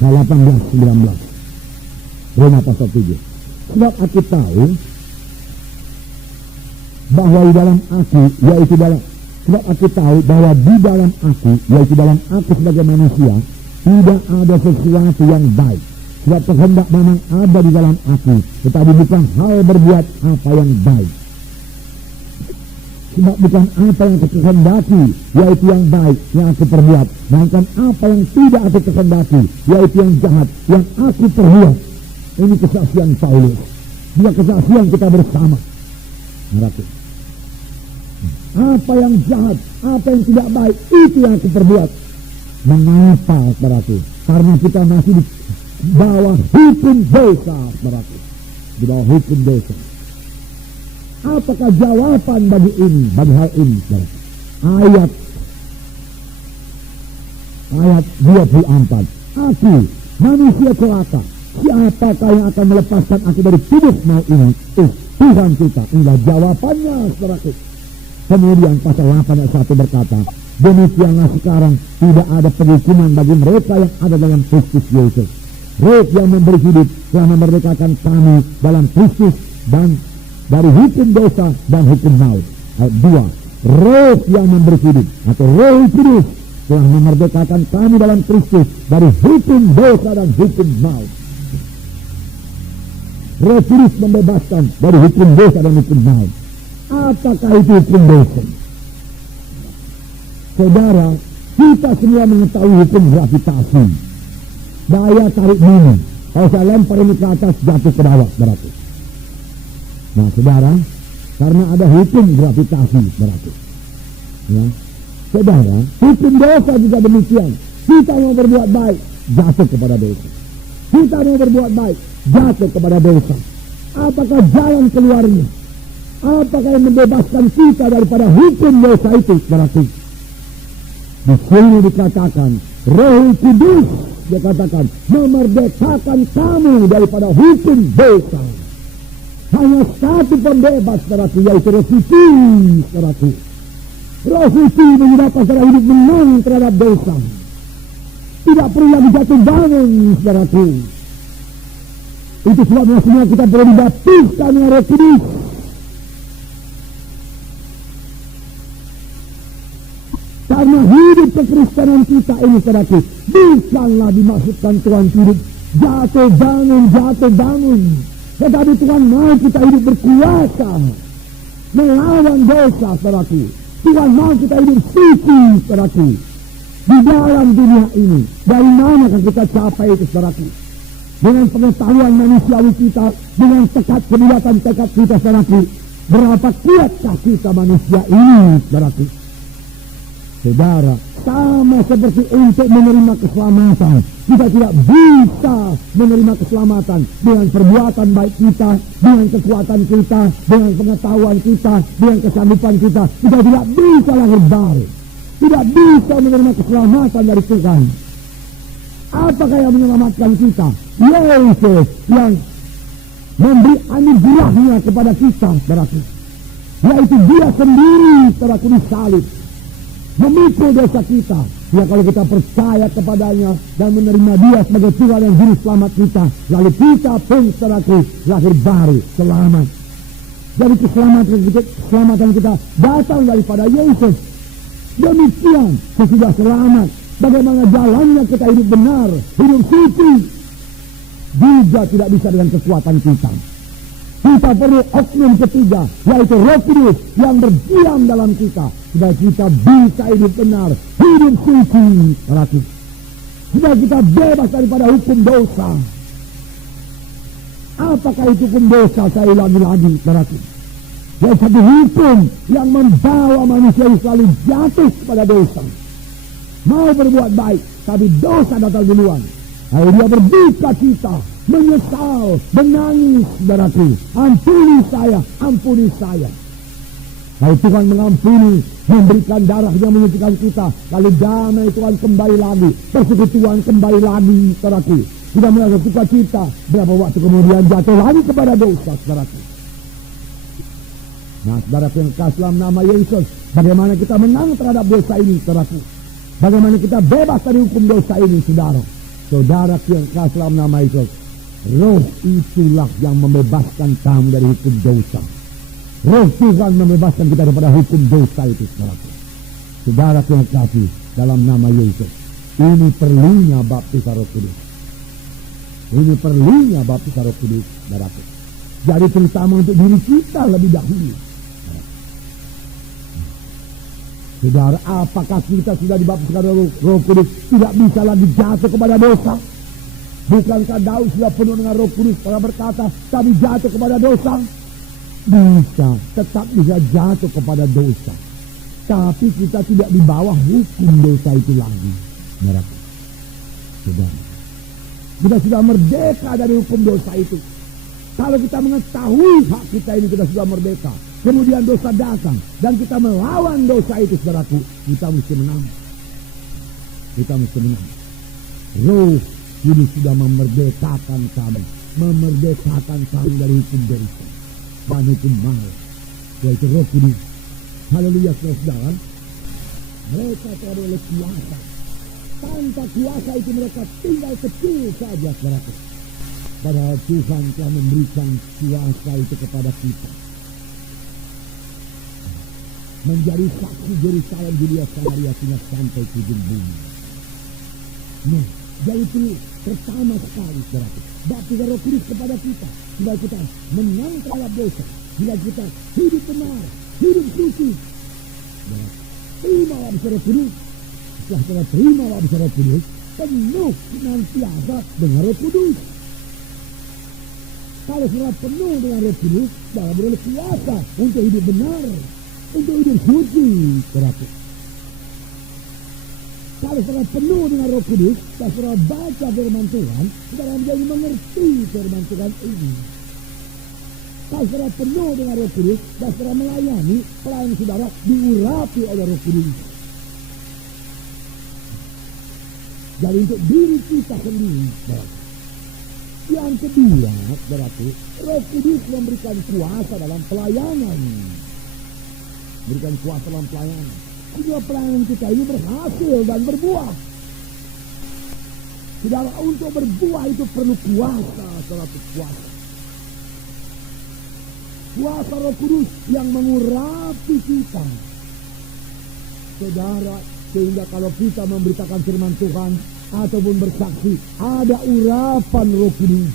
18-19. Roma pasal 7. Sebab aku tahu bahwa di dalam aku, yaitu dalam, sebab aku tahu bahwa di dalam aku, yaitu dalam aku sebagai manusia, tidak ada sesuatu yang baik. Sebab kehendak memang ada di dalam aku, tetapi bukan hal berbuat apa yang baik. Sebab bukan apa yang aku kehendaki, yaitu yang baik, yang aku perbuat, melainkan apa yang tidak aku kehendaki, yaitu yang jahat, yang aku perbuat. Ini kesaksian Paulus. Dia kesaksian kita bersama. Berarti apa yang jahat, apa yang tidak baik, itu yang aku perbuat. Mengapa berarti? Karena kita masih di bawah hukum dosa berarti. Di bawah hukum dosa. Apakah jawaban bagi ini, bagi hal ini? Berarti? Ayat 24. Aku manusia celaka. Siapakah yang akan melepaskan aku dari tubuh maut ini? Tuhan kita. Inilah jawabannya, saudaraku. Kemudian pasal 8 ayat 1 berkata, demikianlah sekarang tidak ada penghukuman bagi mereka yang ada dalam Kristus Yesus. Roh yang memberi hidup telah memerdekakan kami dalam Kristus dan dari hukum dosa dan hukum maut. Ayat 2. Roh yang memberi hidup atau Roh Kudus telah memerdekakan kami dalam Kristus dari hukum dosa dan hukum maut. Roh Kudus membebaskan dari hukum dosa dan hukum maut. Apakah itu hukum dosa? Saudara, kita semua mengetahui hukum gravitasi. Daya tarik bumi. Kalau saya lempar ini ke atas, jatuh ke bawah berarti. Nah, saudara, karena ada hukum gravitasi berarti. Ya. Saudara, hukum dosa juga demikian. Kita mau berbuat baik, jatuh kepada dosa. Kita mau berbuat baik, jatuh kepada dosa. Apakah jalan keluarnya? Apakah yang membebaskan kita daripada hukum dosa itu? Berarti di sini dikatakan Roh Kudus, dia katakan memerdekakan kamu daripada hukum dosa. Hanya satu pembebas, berarti, yaitu Roh Suci, berarti. Roh Suci menyebabkan saudara hidup menang terhadap dosa. Tidak perlu lagi jatuh bangun, saudaraku. Itu sebabnya semua kita perlu dibaptiskan oleh Roh Kudus. Karena hidup kekristenan kita ini, saudaraku, bukanlah dimaksudkan Tuhan hidup jatuh bangun. Tetapi Tuhan mau kita hidup berkuasa melawan dosa, saudaraku. Tuhan mau kita hidup suci, saudaraku, di dalam dunia ini. Dari mana kan kita capai itu, saudaraku? Dengan pengetahuan manusiawi kita, dengan tekad kebudatan tekad kita, saudaraku. Berapa kuatkah kita manusia ini, saudaraku? Saudara, sama seperti untuk menerima keselamatan, kita tidak bisa menerima keselamatan dengan perbuatan baik kita, dengan kekuatan kita, dengan pengetahuan kita, dengan kesanggupan kita. Kita tidak bisa lahir baru, tidak bisa menerima keselamatan dari Tuhan. Apakah yang menyelamatkan kita? Yesus yang memberi anugerahnya kepada kita, berarti, yaitu Dia sendiri, saudaraku, disalib, memikul dosa kita. Ya, kalau kita percaya kepadanya dan menerima Dia sebagai Tuhan dan Juru Selamat kita, lalu kita pun, saudaraku, lahir baru, selamat. Jadi keselamatan kita datang daripada Yesus. Demikian sesudah selamat, bagaimana jalannya kita hidup benar, hidup suci, juga tidak bisa dengan kekuatan kita. Kita perlu oknum ketiga, yaitu Roh Kudus yang berdiam dalam kita, supaya kita bisa hidup benar, hidup suci, berarti supaya kita bebas daripada hukum dosa. Apakah itu hukum dosa? Saya ulangi lagi, berarti yaitu satu hukum yang membawa manusia selalu jatuh kepada dosa. Mau berbuat baik, tapi dosa datang duluan. Lalu dia berduka cita, menyesal, menangis, saudaraku. Ampuni saya. Lalu Tuhan mengampuni, memberikan darahnya menyucikan kita. Lalu damai Tuhan kembali lagi, persekutuan kembali lagi, saudaraku. Tidak merasa suka cita, berapa waktu kemudian jatuh lagi kepada dosa, saudaraku. Nah, saudara yang kasih dalam nama Yesus, bagaimana kita menang terhadap dosa ini, saudaraku? Bagaimana kita bebas dari hukum dosa ini, saudara? Saudara yang kasih dalam nama Yesus, Roh itulah yang membebaskan kamu dari hukum dosa. Roh Tuhan membebaskan kita daripada hukum dosa itu, saudara. Saudara yang kasih dalam nama Yesus, ini perlunya baptis Roh Kudus. Ini perlunya baptis Roh Kudus, saudaraku. Jadi terutama untuk diri kita lebih dahulu. Saudara, apakah kita sudah dibaptiskan Roh Kudus tidak bisa lagi jatuh kepada dosa? Bukankah Daud sudah penuh dengan Roh Kudus pada berkata, kami jatuh kepada dosa? Bisa, tetap bisa jatuh kepada dosa. Tapi kita tidak di bawah hukum dosa itu lagi. Saudara, kita sudah merdeka dari hukum dosa itu. Kalau kita mengetahui hak kita ini, kita sudah merdeka. Kemudian dosa datang dan kita melawan dosa itu, saudaraku, kita mesti menang. Kita mesti menang. Roh Kudus sudah memerdekakan kami, dari hukum dosa dan hukum maut, yaitu Roh Kudus. Haleluya, saudara. Mereka telah oleh kuasa. Tanpa kuasa itu mereka tinggal kecil saja, saudaraku. Padahal Tuhan telah memberikan kuasa itu kepada kita. Menjadi saksi Yerusalem, Judea, Samaria, hingga sampai ke ujung bumi. Nah, jadi itu pertama sekali, saudaraku, baptis Roh Kudus kepada kita, supaya kita menang terhadap dosa, supaya kita hidup benar, hidup suci. Terima baptis Roh Kudus. Setelah kita terima baptis Roh Kudus, penuh senantiasa dengan Roh Kudus. Kalau sudah penuh dengan Roh Kudus, dalam beroleh kuasa untuk hidup benar, untuk hidup suci, saudaraku. Kalau sudah penuh dengan Roh Kudus, dan sudah baca firman Tuhan, saudara menjadi mengerti firman Tuhan ini. Kalau sudah penuh dengan Roh Kudus, dan sudah melayani, pelayan saudara diurapi oleh Roh Kudus. Jadi untuk diri kita sendiri, saudara. Yang kedua, saudaraku, Roh Kudus memberikan kuasa dalam pelayanan. Berikan kuasa dalam pelayanan. Sehingga pelayanan kita ini berhasil dan berbuah. Saudara, untuk berbuah itu perlu kuasa, saudaraku, kuasa. Kuasa Roh Kudus yang mengurapi kita. Saudara, sehingga kalau kita memberitakan firman Tuhan ataupun bersaksi, ada urapan Roh Kudus.